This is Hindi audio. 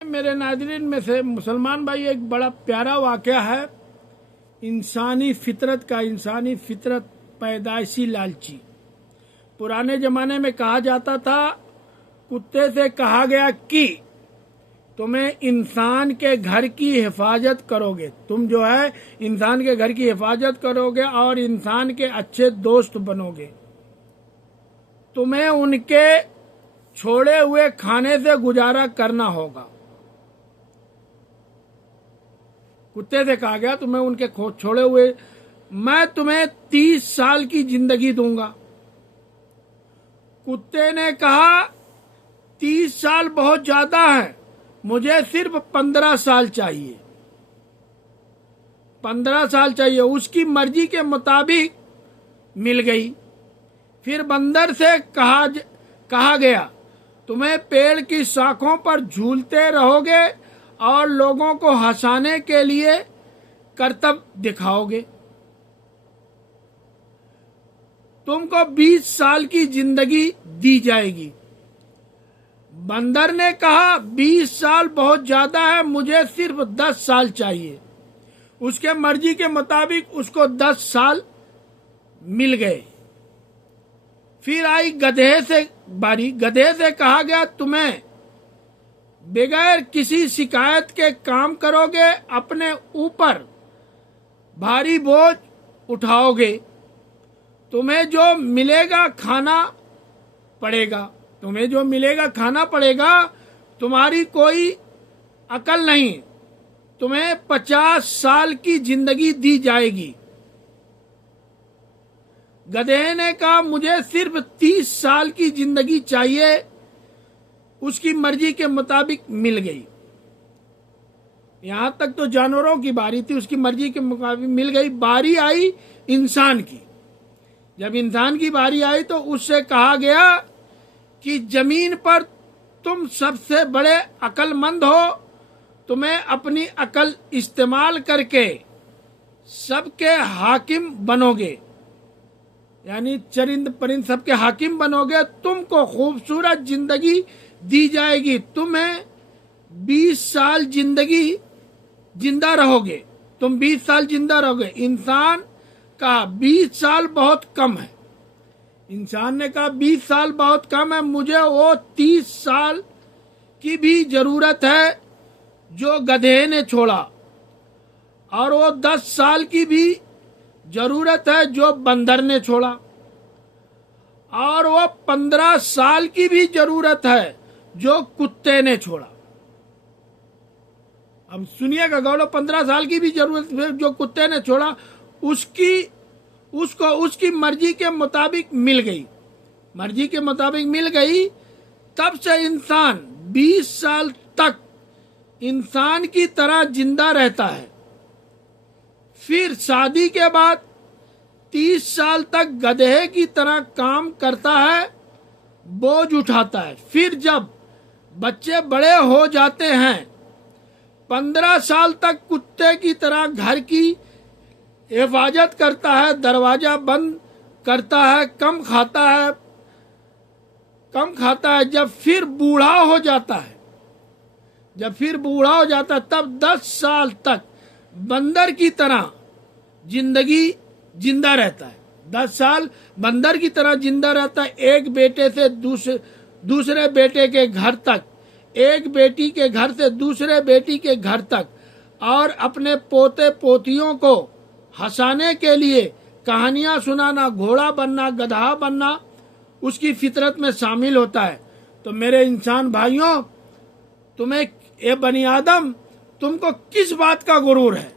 मेरे नाज़रीन में से मुसलमान भाई एक बड़ा प्यारा वाक़या है इंसानी फितरत पैदाइशी लालची। पुराने ज़माने में कहा जाता था, कुत्ते से कहा गया कि तुम्हें इंसान के घर की हिफाजत करोगे, तुम जो है इंसान के घर की हिफाजत करोगे और इंसान के अच्छे दोस्त बनोगे, तुम्हें उनके छोड़े हुए खाने से गुजारा करना होगा। कुत्ते से कहा गया तुम्हें उनके छोड़े हुए, मैं तुम्हें 30 साल की जिंदगी दूंगा। कुत्ते ने कहा 30 साल बहुत ज्यादा है, मुझे सिर्फ 15 साल चाहिए। 15 साल चाहिए, उसकी मर्जी के मुताबिक मिल गई। फिर बंदर से कहा गया तुम्हें पेड़ की शाखों पर झूलते रहोगे और लोगों को हंसाने के लिए करतब दिखाओगे, तुमको 20 साल की जिंदगी दी जाएगी। बंदर ने कहा 20 साल बहुत ज्यादा है, मुझे सिर्फ 10 साल चाहिए। उसके मर्जी के मुताबिक उसको 10 साल मिल गए। फिर आई गधे से बारी। गधे से कहा गया तुम्हें बगैर किसी शिकायत के काम करोगे, अपने ऊपर भारी बोझ उठाओगे, तुम्हें जो मिलेगा खाना पड़ेगा। तुम्हारी कोई अकल नहीं, तुम्हें 50 साल की जिंदगी दी जाएगी। गधे ने कहा मुझे सिर्फ 30 साल की जिंदगी चाहिए। उसकी मर्जी के मुताबिक मिल गई। यहां तक तो जानवरों की बारी थी, उसकी मर्जी के मुताबिक मिल गई। बारी आई इंसान की। जब इंसान की बारी आई तो उससे कहा गया कि जमीन पर तुम सबसे बड़े अक्लमंद हो, तुम्हें अपनी अकल इस्तेमाल करके सबके हाकिम बनोगे, यानी चरिंद परिंद सबके हाकिम बनोगे। तुमको खूबसूरत जिंदगी दी जाएगी, तुम्हें 20 साल जिंदा रहोगे, तुम 20 साल जिंदा रहोगे। इंसान का 20 साल बहुत कम है। इंसान ने कहा 20 साल बहुत कम है, मुझे वो 30 साल की भी जरूरत है जो गधे ने छोड़ा, और वो 10 साल की भी जरूरत है जो बंदर ने छोड़ा, और वो 15 साल की भी जरूरत है जो कुत्ते ने छोड़ा। अब सुनिएगा गौरव, 15 साल की भी जरूरत है जो कुत्ते ने छोड़ा। उसको उसकी मर्जी के मुताबिक मिल गई। तब से इंसान 20 साल तक इंसान की तरह जिंदा रहता है। फिर शादी के बाद 30 साल तक गधे की तरह काम करता है, बोझ उठाता है। फिर जब बच्चे बड़े हो जाते हैं, 15 साल तक कुत्ते की तरह घर की हिफाजत करता है, दरवाजा बंद करता है, कम खाता है। जब फिर बूढ़ा हो जाता है, तब 10 साल तक बंदर की तरह जिंदा रहता है। 10 साल बंदर की तरह जिंदा रहता है, एक बेटे से दूसरे बेटे के घर तक, एक बेटी के घर से दूसरे बेटी के घर तक, और अपने पोते पोतियों को हंसाने के लिए कहानियां सुनाना, घोड़ा बनना, गधा बनना उसकी फितरत में शामिल होता है। तो मेरे इंसान भाइयों, तुम्हें ए बनी आदम, तुमको किस बात का गुरूर है?